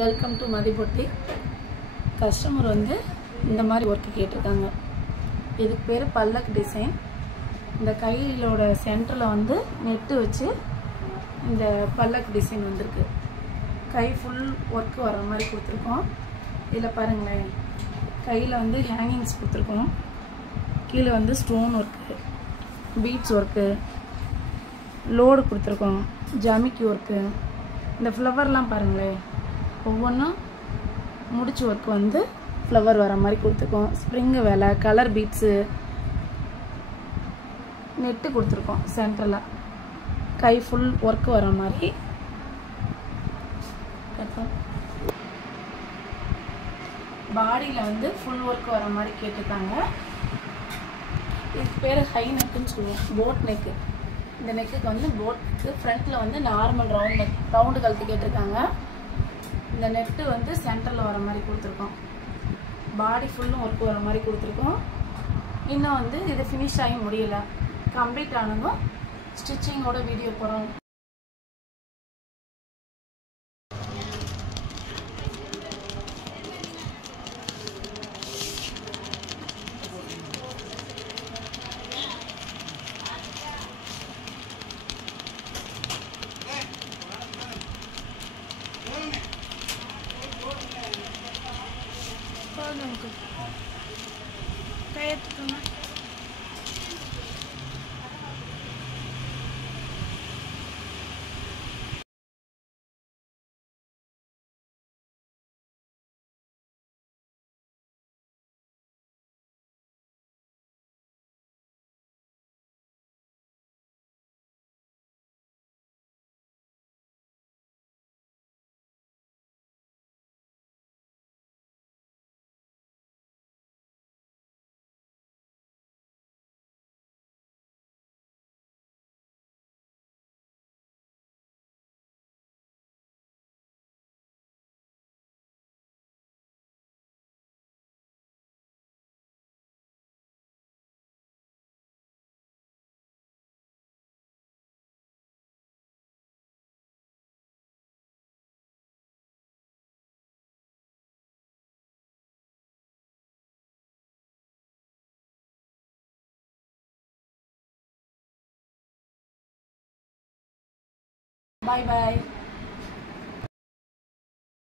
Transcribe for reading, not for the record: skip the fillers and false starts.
Welcome to Mathi boutique. Customer வந்து இந்த மாதிரி ஒர்க்கு கேட்டிருக்காங்க. இதுக்கு பேர் பல்லக் டிசைன். இந்த கையிலோட சென்டரில் வந்து நெட்டு வச்சு இந்த பல்லக் டிசைன் வந்திருக்கு. கை ஃபுல் ஒர்க்கு வர மாதிரி கொடுத்துருக்கோம். இதில் பாருங்களேன், கையில் வந்து ஹேங்கிங்ஸ் கொடுத்துருக்கோம். கீழே வந்து stone work, beads work, load கொடுத்துருக்கோம், ஜமிக்கி ஒர்க்கு. இந்த ஃப்ளவர்லாம் பாருங்களேன், ஒவ்வொன்றும் முடிச்சு ஒர்க்கு வந்து ஃப்ளவர் வர மாதிரி கொடுத்துருக்கோம். ஸ்ப்ரிங்கு வேலை, கலர் பீட்ஸு, நெட்டு கொடுத்துருக்கோம். சென்டரில் கை ஃபுல் ஒர்க்கு வர மாதிரி. பாடியில் வந்து ஃபுல் ஒர்க் வர மாதிரி கேட்டிருக்காங்க. இதுக்கு பேர் ஹை நெக்குன்னு சொல்லுவோம், போட் நெக்கு. இந்த நெக்குக்கு வந்து போட் நெக்கு. ஃப்ரண்ட்டில் வந்து நார்மல் ரவுண்டு கழுத்து கேட்டிருக்காங்க. இந்த நெட்டு வந்து சென்டரில் வர மாதிரி கொடுத்துருக்கோம். பாடி ஃபுல்லும் ஒர்க் வர மாதிரி கொடுத்துருக்கோம். இன்னும் வந்து இது ஃபினிஷ் ஆகி முடியலை. கம்ப்ளீட் ஆனதும் ஸ்டிச்சிங்கோட வீடியோ போகிறோம். கையெழுத்துக்கணும். Bye bye.